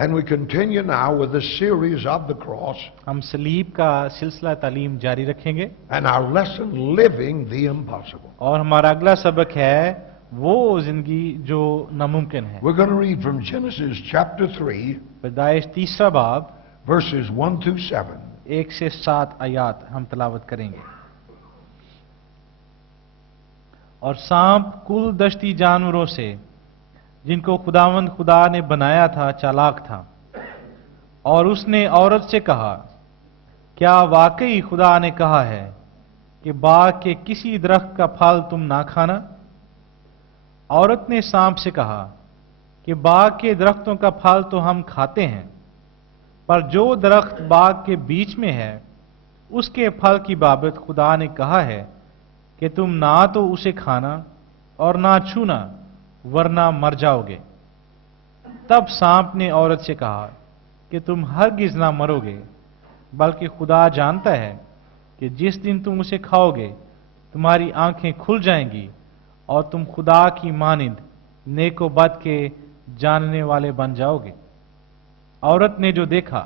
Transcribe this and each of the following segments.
And we continue now with the series of the cross हम सलीब का सिलसिला तालीम जारी रखेंगे and our lesson, living the impossible. और हमारा अगला सबक है वो जिंदगी जो नामुमकिन है। We're going to read from Genesis chapter 3, पैदाइश तीसरा बाब verses 1 through 7. 1 से 7 आयात हम तलावत करेंगे। और सांप कुल दश्ती जानवरों से जिनको खुदावंद खुदा ने बनाया था चालाक था, और उसने औरत से कहा, क्या वाकई खुदा ने कहा है कि बाग के किसी दरख्त का फल तुम ना खाना? औरत ने सांप से कहा कि बाग के दरख्तों का फल तो हम खाते हैं, पर जो दरख्त बाग के बीच में है उसके फल की बाबत खुदा ने कहा है कि तुम ना तो उसे खाना और ना छूना, वरना मर जाओगे। तब सांप ने औरत से कहा कि तुम हरगिज ना मरोगे, बल्कि खुदा जानता है कि जिस दिन तुम उसे खाओगे तुम्हारी आंखें खुल जाएंगी और तुम खुदा की मानिंद नेको बद के जानने वाले बन जाओगे। औरत ने जो देखा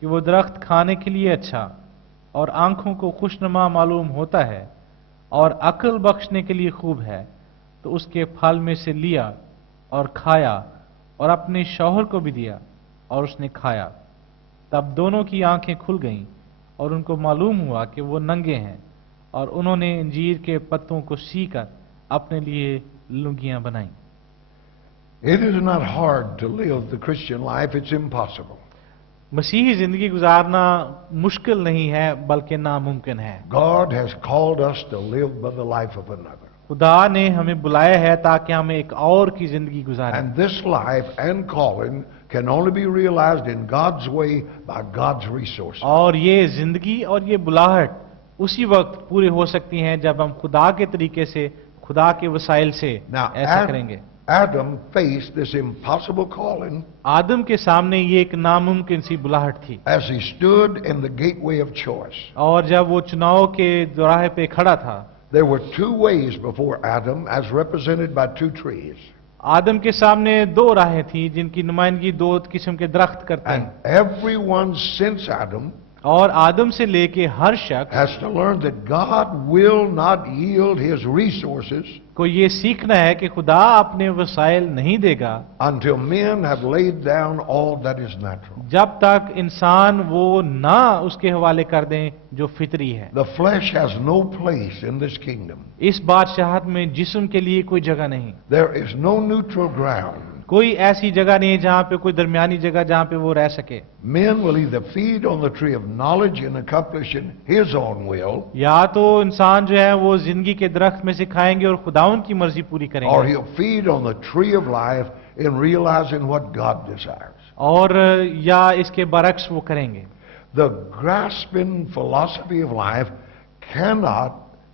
कि वो दरख्त खाने के लिए अच्छा और आंखों को खुशनुमा मालूम होता है और अक्ल बख्शने के लिए खूब है, तो उसके फल में से लिया और खाया और अपने शौहर को भी दिया और उसने खाया। तब दोनों की आंखें खुल गईं और उनको मालूम हुआ कि वो नंगे हैं, और उन्होंने अंजीर के पत्तों को सीकर अपने लिए लुंगियां बनाई। It is not hard to live the Christian life, it's impossible. मसीही जिंदगी गुजारना मुश्किल नहीं है बल्कि नामुमकिन है। God has called us to live by the life of another. खुदा ने हमें बुलाया है ताकि हम एक और की जिंदगी गुजारें, And this life and calling can only be realized in God's way by God's resources. और ये जिंदगी और ये बुलाहट उसी वक्त पूरी हो सकती हैं जब हम खुदा के तरीके से, खुदा के वसाइल से Now, ऐसा करेंगे। Adam faced this impossible calling आदम के सामने ये एक नामुमकिन सी बुलाहट थी, as he stood in the gateway of choice. और जब वो चुनाव के दोराहे पे खड़ा था, There were two ways before Adam, as represented by two trees. आदम के सामने दो राहें थी जिनकी नुमाइंदगी दो किस्म के दरख्त करते And हैं, everyone since Adam और आदम से लेके हर शख्स has to learn that God will not yield his resources को ये सीखना है कि खुदा अपने वसाइल नहीं देगा until men have laid down all that is natural. जब तक इंसान वो ना उसके हवाले कर दें जो फितरी है। The flesh has no place in this kingdom. इस बादशाहत में जिस्म के लिए कोई जगह नहीं, There is no neutral ground. कोई ऐसी जगह नहीं है जहां पे कोई दरमियानी जगह जहां पे वो रह सके। Men will either feed on the tree of knowledge and accomplishing his own will, या तो इंसान जो है वो जिंदगी के दरख्त में से खाएंगे और खुदाउन की मर्जी पूरी or करेंगे, he'll feed on the tree of life in realizing what God desires. और या इसके बरक्स वो करेंगे। The grasping philosophy of life cannot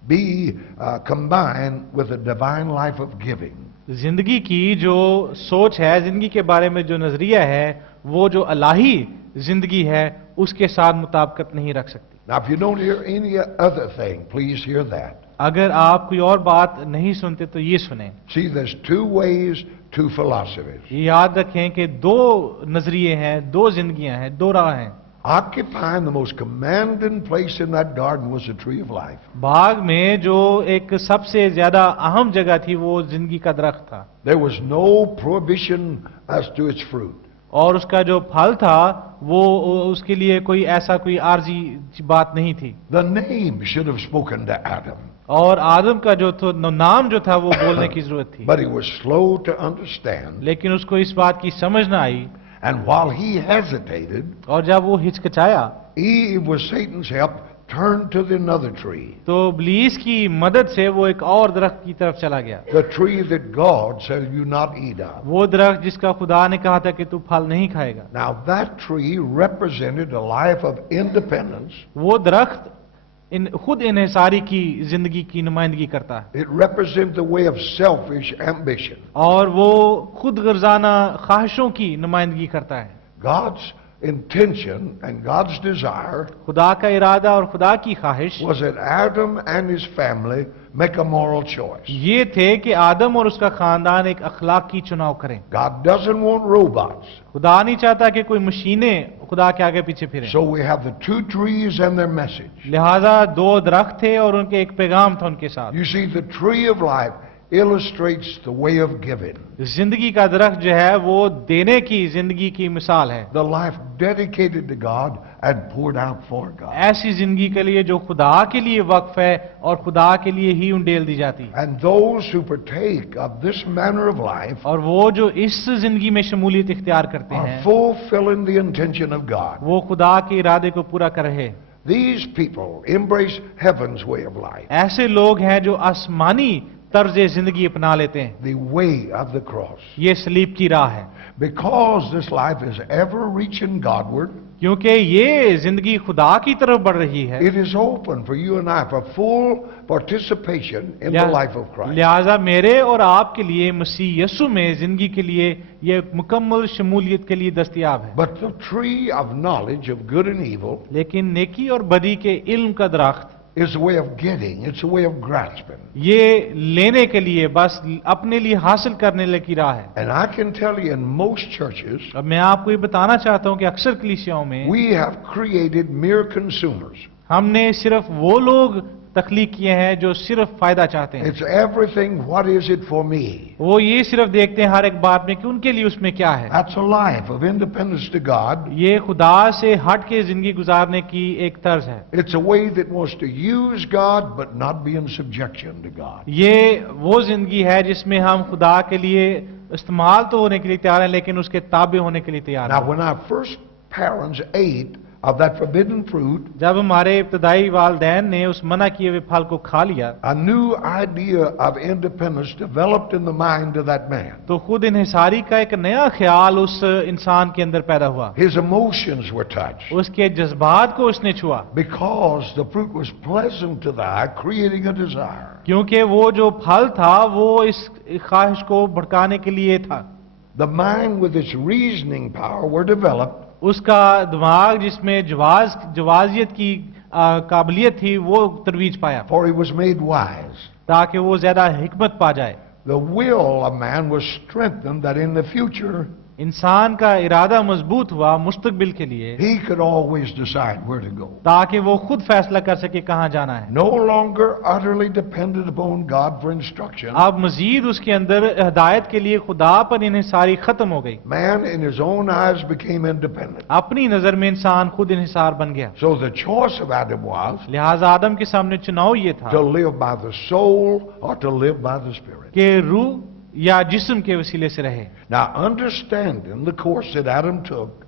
be combined with the divine life of giving. जिंदगी की जो सोच है, जिंदगी के बारे में जो नजरिया है, वो जो अलाही जिंदगी है उसके साथ मुताबिकत नहीं रख सकती। Now, if you don't hear any other thing, please hear that. अगर आप कोई और बात नहीं सुनते तो ये सुने। See, there's two ways, two philosophies. ये याद रखें कि दो नजरिए हैं, दो जिंदगियां हैं, दो राह हैं। Occupying the most commanding place in that garden was the tree of life. बाग में जो एक सबसे ज्यादा अहम जगह थी वो जिंदगी का दरख्त था, There was no prohibition as to its fruit. और उसका जो फल था वो उसके लिए कोई ऐसा कोई आर्जी बात नहीं थी। The name should have spoken to Adam, और आदम का जो तो नाम जो था वो बोलने की जरूरत थी, but he was slow to understand. लेकिन उसको इस बात की समझ ना आई, And while he hesitated, और जब वो हिचकिचाया Eve, with Satan's help, turned to the another tree, तो इब्लीस की मदद से वो एक और दरख्त की तरफ चला गया, the tree that God said you not eat of. वो दरख्त जिसका खुदा ने कहा था कि तू फल नहीं खाएगा। Now that tree represented a life of independence. वो दरख्त खुद इन्हिसारी की जिंदगी की नुमाइंदगी करता है, It represented the way of selfish ambition. और वो खुद गर्जाना ख्वाहिशों की नुमाइंदगी करता है। God's intention and God's desire खुदा का इरादा और खुदा की ख्वाहिश was that Adam and his family make a moral choice. ये थे कि आदम और उसका खानदान एक अखलाकी चुनाव करें। God doesn't want robots. खुदा नहीं चाहता कि कोई मशीनें खुदा के आगे पीछे फिरें। So we have the two trees and their message. लिहाजा दो दरख्त थे और उनके एक पैगाम था उनके साथ। You see, the tree of life illustrates the way of giving. जिंदगी का दरख्त जो है वो देने की जिंदगी की मिसाल है। The life dedicated to God and poured out for God. ऐसी जिंदगी के लिए जो खुदा के लिए वक्फ है और खुदा के लिए ही उंडेल दी जाती है। And those who partake of this manner of life और वो जो इस जिंदगी में शमूलियत इख्तियार करते are हैं fulfilling the intention of God. वो खुदा के इरादे को पूरा कर रहे। These people embrace heaven's way of life, ऐसे लोग हैं जो आसमानी तर्ज जिंदगी अपना लेते हैं। the way of the cross. ये सलीब की राह है। Because this life is ever reaching Godward, क्योंकि ये जिंदगी खुदा की तरफ बढ़ रही है, it is open for you and I for full participation in the life of Christ. लिहाजा मेरे और आपके लिए मसीह यीशु में जिंदगी के लिए ये मुकम्मल शमूलियत के लिए दस्तयाब है। But the tree of knowledge of good and evil लेकिन नेकी और बदी के इल्म का दरख्त is a way of getting, it's a way of grasping. ये लेने के लिए बस अपने लिए हासिल करने की राह है। And I can tell you in most churches, अब मैं आपको ये बताना चाहता हूं कि अक्सर कलीसियाओं में we have created mere consumers. हमने सिर्फ वो लोग तख्लीक किए हैं जो सिर्फ फायदा चाहते हैं। It's everything, what is it for me? वो ये सिर्फ देखते हैं हर एक बात में कि उनके लिए उसमें क्या है। That's a life of independence to God. ये खुदा से हट के जिंदगी गुजारने की एक तर्ज है। It's a way that wants to use God but not be in subjection to God. ये वो जिंदगी है जिसमें हम खुदा के लिए इस्तेमाल तो होने के लिए तैयार हैं लेकिन उसके ताबे होने के लिए तैयार Now, हैं। when our first parents ate of that forbidden fruit, जब हमारे इब्तदाई वालदैन ने उस मना किए हुए फल को खा लिया a new idea of independence developed in the mind of that man. तो खुद इन्हिसारी का एक नया ख्याल उस इंसान के अंदर पैदा हुआ। His emotions were touched उसके जज्बात को उसने छुआ because the fruit was pleasant to the eye, creating a desire. क्योंकि वो जो फल था वो इस ख्वाहिश को भड़काने के लिए था। The mind with its reasoning power were developed, उसका दिमाग जिसमें जवाजियत की काबिलियत थी वो तरवीज पाया for he was made wise. ताकि वो ज्यादा हिकमत पा जाए। The will of man was strengthened that in the future इंसान का इरादा मजबूत हुआ मुस्तकबिल के लिए he could always decide where to go. ताकि वो खुद फैसला कर सके कहाँ जाना है। No longer utterly dependent upon God for instruction. अब मजीद उसके अंदर हिदायत के लिए खुदा पर इन्हिसारी खत्म हो गई। Man in his own eyes became independent. अपनी नजर में इंसान खुद इन्हिसार बन गया। So the choice of Adam was लिहाजा आदम के सामने चुनाव ये था to live by the soul or to live by the Spirit. कि रूह या जिस्म के वसीले से रहे। Now, understanding the course that Adam took,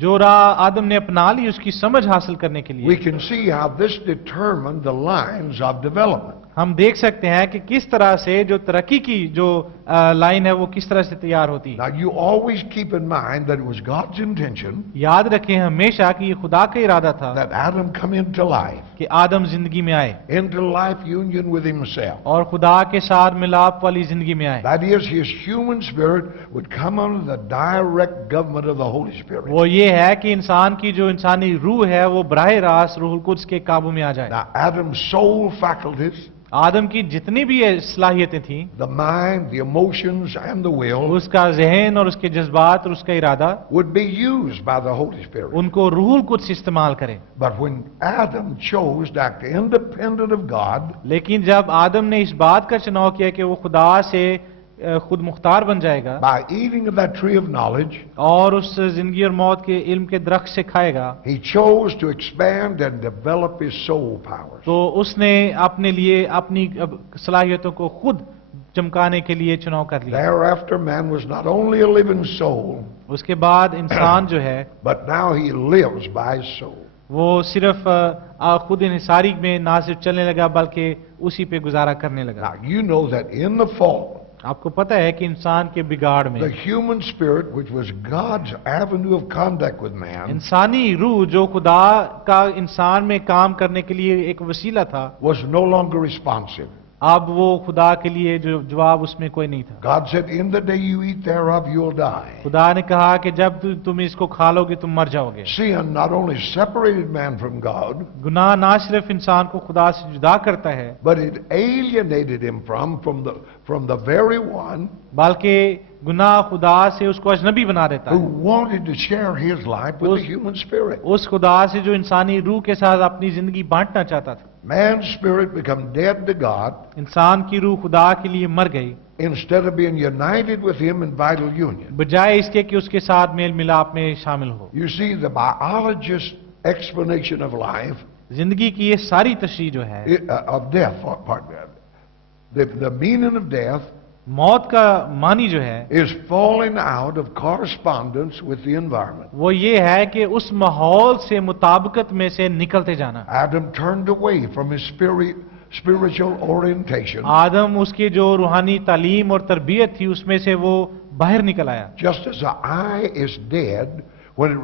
जो राह आदम ने अपना ली उसकी समझ हासिल करने के we लिए can see how this determined the lines of development. हम देख सकते हैं कि किस तरह से जो तरक्की की जो लाइन है वो किस तरह से तैयार होती है। Now, you always keep in mind that it was God's intention याद रखें हमेशा कि ये खुदा का इरादा था that Adam come into life, कि आदम जिंदगी में आए into life union with himself. और खुदा के साथ मिलाप वाली जिंदगी में आए। That is, his human spirit would come under the direct government of the Holy Spirit. वो ये है कि इंसान की जो इंसानी रूह है वो बराह रास्त रूहुल कुद्स के काबू में आ जाए। Now, Adam's soul faculties, आदम की जितनी भी सलाहियतें थी the mind, the emotions, and the will उसका जहन और उसके जज्बात और उसका इरादा would be used by the Holy Spirit. उनको रूहुल कुद्स इस्तेमाल करें। But when Adam chose to act independent of God, लेकिन जब आदम ने इस बात का चुनाव किया कि वो खुदा से खुद मुख्तार बन जाएगा by eating of that tree of knowledge, और उस जिंदगी और मौत के इल्म के दरख्त से खाएगा he chose to expand and develop his soul powers. तो उसने अपने लिए अपनी सलाहियतों को खुद चमकाने के लिए चुनाव कर लिया। Thereafter, man was not only a living soul, उसके बाद इंसान जो है but now he lives by his soul. वो सिर्फ खुद इन्हिसारी में ना सिर्फ चलने लगा बल्कि उसी पे गुजारा करने लगा। Now, you know that in the fall, आपको पता है कि इंसान के बिगाड़ में the human spirit, which was God's avenue of contact with man, इंसानी रूह जो खुदा का इंसान में काम करने के लिए एक वसीला था was no longer responsive. अब वो खुदा के लिए जो जवाब उसमें कोई नहीं था। God said, in the day you eat thereof, you'll die. खुदा ने कहा कि जब तुम इसको खा लोगे तुम मर जाओगे। Sin not only separated man from God, गुनाह ना सिर्फ इंसान को खुदा से जुदा करता है, but it alienated him from the very one बल्कि गुनाह खुदा से उसको अजनबी बना देता who है। wanted to share his life with the human spirit. उस खुदा से जो इंसानी रूह के साथ अपनी जिंदगी बांटना चाहता था। Man's spirit become dead to God इंसान की रूह खुदा के लिए मर गई, instead of being united with him in vital union. बजाय इसके कि उसके साथ मेल मिलाप में शामिल हो। You see, the biologist's explanation of life, जिंदगी की ये सारी तशरीह जो है, of death, pardon me, the meaning of death मौत का मानी जो है, is falling out of correspondence with the environment. वो ये है कि उस माहौल से मुताबिकत में से निकलते जाना। Adam turned away from his spiritual orientation, आदम उसकी जो रूहानी तालीम और तरबियत थी उसमें से वो बाहर निकल आया। just as the eye is dead when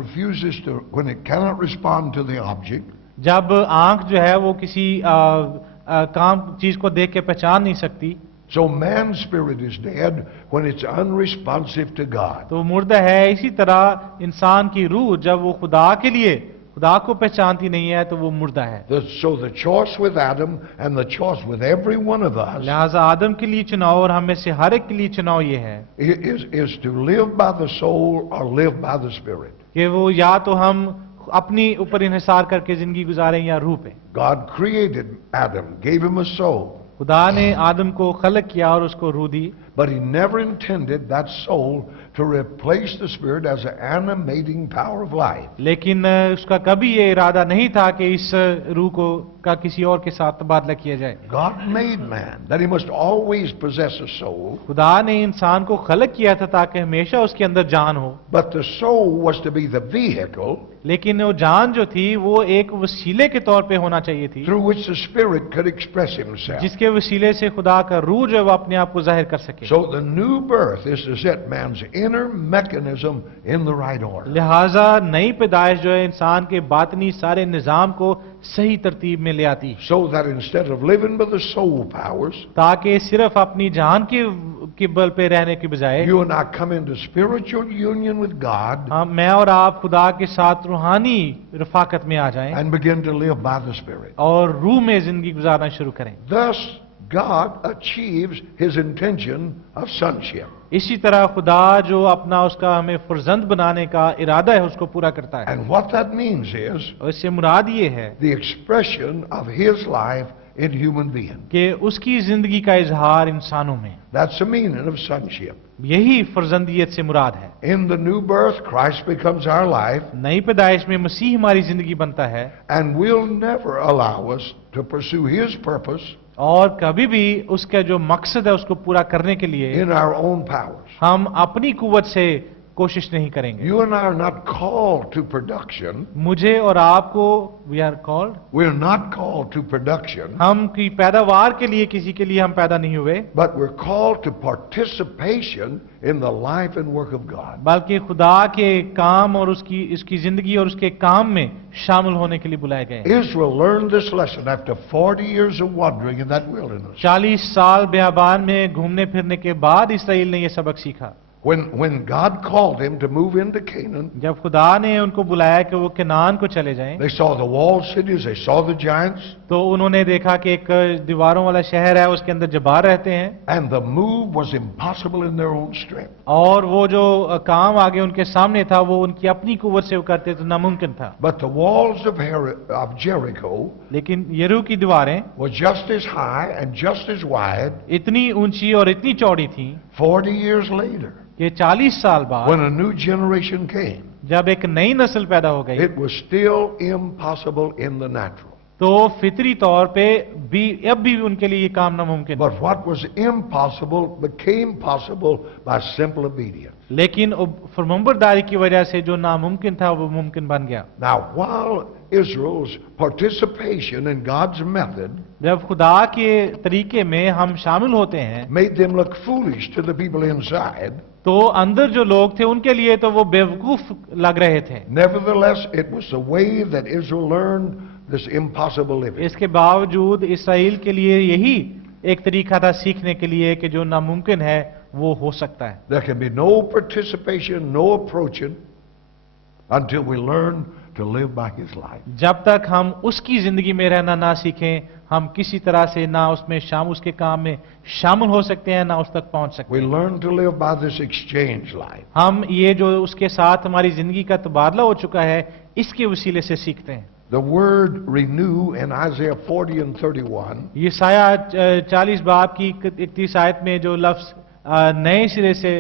when it cannot respond to the object. जब आंख जो है वो किसी काम चीज को देख के पहचान नहीं सकती, So man's spirit is dead when it's unresponsive to God. तो मुर्दा है। इसी तरह इंसान की रूह जब वो खुदा के लिए खुदा को पहचानती नहीं है तो वो मुर्दा है। So the choice with Adam and the choice with every one of us लिहाजा आदम के लिए चुनाव और हम में से हर एक के लिए चुनाव ये है is to live by the soul or live by the spirit. कि वो या तो हम अपनी ऊपर इन्हिसार करके जिंदगी गुजारें या रूह पे। God created Adam, gave him a soul, खुदा ने आदम को खलक किया और उसको रूह दी, but he never intended that soul to replace the spirit as an animating power of life. लेकिन उसका कभी ये इरादा नहीं था कि इस रूह को का किसी और के साथ तबादला किया जाए। God made man that he must always possess a soul, खुदा ने इंसान को खलक किया था ताकि हमेशा उसके अंदर जान हो, but the soul was to be the vehicle लेकिन वो जान जो थी वो एक वसीले के तौर पे होना चाहिए थी through which the spirit could express himself. जिसके वसीले से खुदा का रूह जो है वो अपने आप को जाहिर कर सके। So the new birth is to set man's inner mechanism in the right order. लिहाजा नई पैदाइश जो है इंसान के बातनी सारे निजाम को सही तरतीब में ले आती, So that instead of living by the soul powers, ताकि सिर्फ अपनी जान के बल पे रहने के बजाय you and I come into spiritual union with God हम मैं और आप खुदा के साथ रूहानी रफाकत में आ जाएं and begin to live by the Spirit. और रूह में जिंदगी गुजारना शुरू करें। Thus, God achieves his intention of sonship. इसी तरह खुदा जो अपना उसका हमें फर्जंद बनाने का इरादा है उसको पूरा करता है। And what that means is और इससे मुराद ये है the expression of his life in human being. कि उसकी जिंदगी का इजहार इंसानों में, That's the meaning of sonship. यही फर्जंदियत से मुराद है। In the new birth, Christ becomes our life, नई पैदाइश में मसीह हमारी जिंदगी बनता है and will never allow us to pursue his purpose और कभी भी उसका जो मकसद है उसको पूरा करने के लिए in our own powers. हम अपनी कुव्वत से कोशिश नहीं करेंगे। You and I are not called to production. मुझे और आपको we are called, We're not called to production, हम की पैदावार के लिए किसी के लिए हम पैदा नहीं हुए, but we're called to participation in the life and work of God. बल्कि खुदा के काम और उसकी जिंदगी और उसके काम में शामिल होने के लिए बुलाए गए। Israel learned this lesson after 40 years of wandering in that wilderness. 40 साल बियाबान में घूमने फिरने के बाद इसराइल ने यह सबक सीखा। When God called him to move into Canaan, जब खुदा ने उनको बुलाया कि वो कनान को चले जाएं, they saw the walled cities, they saw the giants, तो उन्होंने देखा कि एक दीवारों वाला शहर है, उसके अंदर जबार रहते हैं and the move was impossible in their own strength. और वो जो काम आगे उनके सामने था वो उनकी अपनी कुव्वत से वो करते तो नामुमकिन था। But the walls of Jericho लेकिन यरू की दीवारें were just as high and just as wide इतनी ऊंची और इतनी चौड़ी थी 40 years later. कि 40 साल बाद When a new generation came, जब एक नई नस्ल पैदा हो गई it was still impossible in the natural. तो फितरी तौर पे भी अब भी उनके लिए ये काम नामुमकिन। But what was impossible became possible by simple obedience. लेकिन फरमाबरदारी की वजह से जो नामुमकिन था वो मुमकिन बन गया। Now, while Israel's participation in God's method जब खुदा के तरीके में हम शामिल होते हैं made them look foolish to the people inside, तो अंदर जो लोग थे उनके लिए तो वो बेवकूफ लग रहे थे। nevertheless, it was the way that Israel learned this impossible living. इसके बावजूद इसराइल के लिए यही एक तरीका था सीखने के लिए कि जो नामुमकिन है वो हो सकता है। There can be no participation, no approaching until we learn to live by His life. जब तक हम उसकी जिंदगी में रहना ना सीखें, हम किसी तरह से ना उसमें उसके काम में शामिल हो सकते हैं, ना उस तक पहुंच सकते We हैं। learn to live by this exchange life. हम ये जो उसके साथ हमारी जिंदगी का तबादला हो चुका है, इसके वसीले से सीखते हैं। The word renew in Isaiah 40 and 31 ये साया 40 बाब की 31 आयत में जो लफ्ज नए सिरे से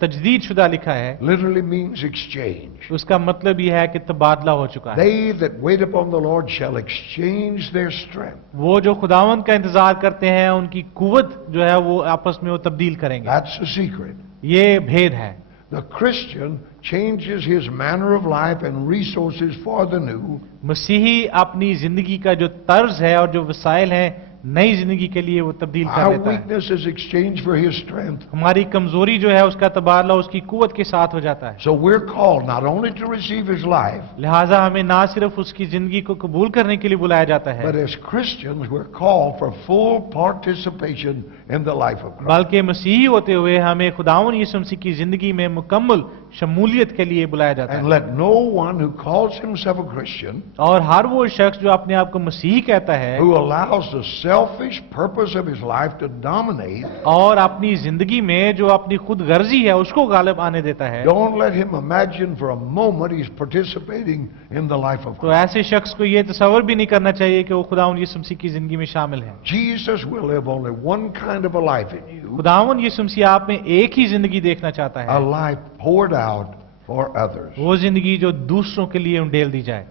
तजदीद शुदा लिखा है, literally means exchange. उसका मतलब यह है कि तबादला हो चुका है। They that wait upon the Lord shall exchange their strength. वो जो खुदावंद का इंतजार करते हैं, उनकी कुव्वत जो है वो आपस में वो तब्दील करेंगे। That's the secret. ये भेद है। The Christian changes his manner of life and resources for the new, मसीही अपनी जिंदगी का जो तर्ज है और जो वसाइल हैं, नई जिंदगी के लिए वो तब्दील कर our देता है। weakness is exchanged for his strength. हमारी कमजोरी जो है उसका तबादला उसकी कुव्वत के साथ हो जाता है। So we're called not only to receive his life, लिहाजा हमें ना सिर्फ उसकी जिंदगी को कबूल करने के लिए बुलाया जाता है, but as Christians we're called for full participation in the life of Christ. बल्कि मसीही होते हुए हमें खुदावंद यीशु मसीह की जिंदगी में मुकम्मल शमूलियत के लिए बुलाया जाता And है। let no one who calls himself a Christian, और हर वो शख्स जो अपने आप को मसीही कहता है who allows the selfish purpose of his life to dominate, और अपनी जिंदगी में जो अपनी खुद गर्जी है उसको गालिब आने देता है, don't let him imagine for a moment he's participating in the life of तो Christ. ऐसे शख्स को ये तसव्वुर भी नहीं करना चाहिए कि वो खुदावंद यीशु मसीह की जिंदगी में शामिल है। Jesus will live only one kind of a life in you, खुदावंद यीशु मसीह आप में एक ही जिंदगी देखना चाहता a है, life poured out for others, वो जिंदगी जो दूसरों के लिए उंडेल दी जाए,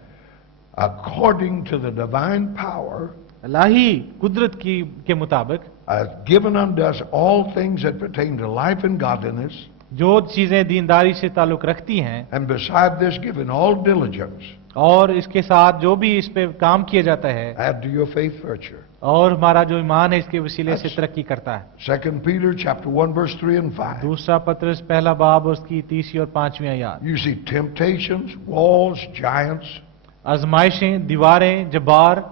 according to the divine power इलाही कुदरत की के मुताबिक given unto us all things that pertain to life and godliness, जो चीजें दीनदारी से ताल्लुक रखती हैं, and beside this given all diligence, और इसके साथ जो भी इस पे काम किया जाता है, add to your faith virtue. और हमारा जो ईमान है इसके वसीले से तरक्की करता है। 2 Peter chapter 1 verse 3 and 5. दूसरा पत्रस पहला बाब उसकी 3 और 5 आयत। You see temptations, walls, giants, आजमाइशें, दीवारें, जबार,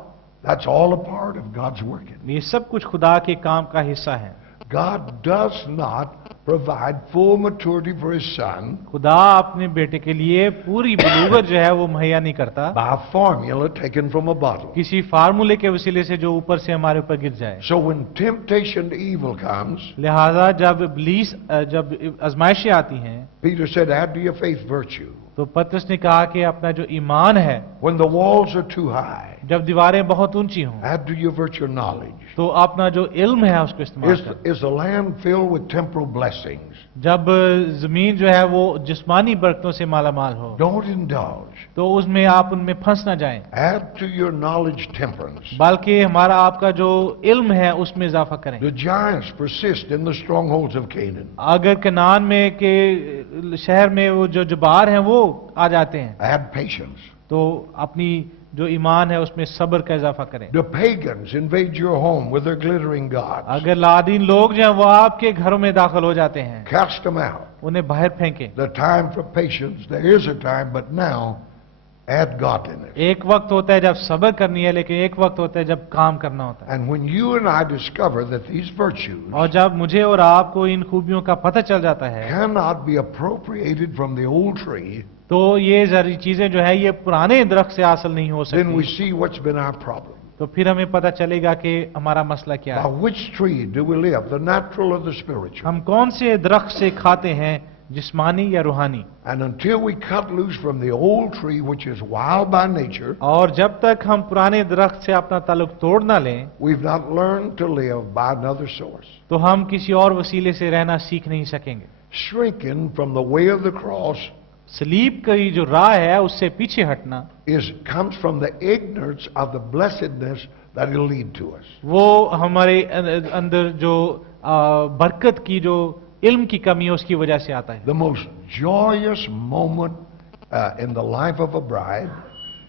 that's all a part of God's working. ये सब कुछ खुदा के काम का हिस्सा है। God does not provide full maturity for his son खुदा अपने बेटे के लिए पूरी बलूगत जो है वो मुहैया नहीं करता by a formula taken from a bottle. किसी फार्मूले के वसीले से जो ऊपर से हमारे ऊपर गिर जाए। So when temptation to evil comes, लिहाजा जब आजमाइशें आती हैं, Peter said, add to your faith virtue. तो पत्रस ने कहा कि अपना जो ईमान है, When the walls are too high, जब दीवारें बहुत ऊंची हों, add to your virtue knowledge. तो अपना जो इल्म है उसको इस्तेमाल करें। Is the land filled with temporal blessings? जब जमीन जो है वो जिस्मानी बरकतों से मालामाल हो, Don't indulge. तो उसमें आप उनमें फंस ना जाएं, Add to your knowledge temperance. बल्कि हमारा आपका जो इल्म है उसमें इजाफा करें। The giants persist in the strongholds of Canaan. अगर कनान में के शहर में वो जो जबार हैं वो आ जाते हैं, Add patience. तो अपनी जो ईमान है उसमें सब्र का इजाफा करें। The pagans invade your home with their glittering gods. अगर लादीन लोग जो हैं वो आपके घरों में दाखिल हो जाते हैं, Cast them out. उन्हें बाहर फेंकें। The time for patience, there is a time, but now add godliness. एक वक्त होता है जब सब्र करनी है, लेकिन एक वक्त होता है जब काम करना होता है। And when you and I discover that these virtues और जब मुझे और आपको इन खूबियों का पता चल जाता है, cannot be appropriated from the old tree, तो ये सारी चीजें जो है ये पुराने दरख्त से हासिल नहीं हो then we सकती। see what's been our problem. तो फिर हमें पता चलेगा कि हमारा मसला क्या By है। which tree do we live, the natural or the spiritual? हम कौन से दरख्त से खाते हैं, जिस्मानी या रूहानी? And until we cut loose from the old tree, which is wild by nature, और जब तक हम पुराने दरख्त से अपना ताल्लुक तोड़ ना लें, we've not learned to live by another source. तो हम किसी और वसीले से रहना सीख नहीं सकेंगे। Shrinking from the way of the cross सलीब की जो राह है उससे पीछे हटना, comes from the ignorance of the blessedness that it'll lead to us. वो हमारे अंदर जो बरकत की जो इल्म की कमी है उसकी वजह से आता है। The most joyous moment in the life of a bride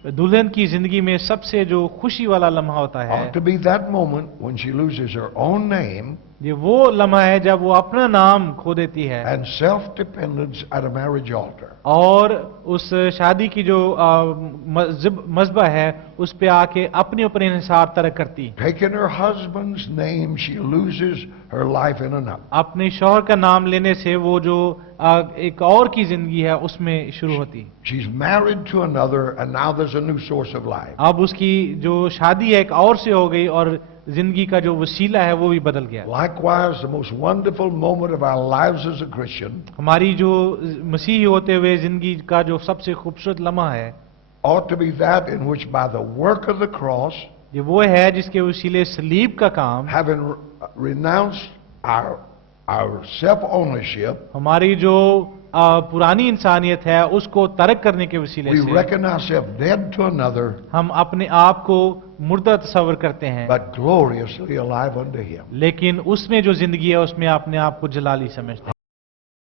दुल्हन की जिंदगी में सबसे जो खुशी वाला लम्हा होता है, ought to be that moment when she loses her own name ये वो लम्हा है जब वो अपना नाम खो देती है and self-dependence at a marriage altar. और उस शादी की जो मज़बा है उस पे आके अपने ऊपर इंहिसार तरक करती। Taking her husband's name, she loses her life in another. अपने शौहर का नाम लेने से वो जो एक और की जिंदगी है उसमें शुरू होती। She's married to another, and now there's a new source of life. अब उसकी जो शादी है एक और से हो गई और जिंदगी का जो वसीला है वो भी बदल गया। Likewise, the most wonderful moment of our lives as a Christian हमारी जो मसीही होते हुए जिंदगी का जो सबसे खूबसूरत लम्हा है ought to be that in which, by the work of the cross, ये वो है जिसके वसीले सलीब का काम, having renounced our self-ownership, हमारी जो पुरानी इंसानियत है उसको तर्क करने के वसीले we से reckon ourselves dead to another, हम अपने आप को मुर्दा तस्वर करते हैं, but gloriously alive unto Him. लेकिन उसमें जो जिंदगी है उसमें अपने आप को जलाली समझते हैं।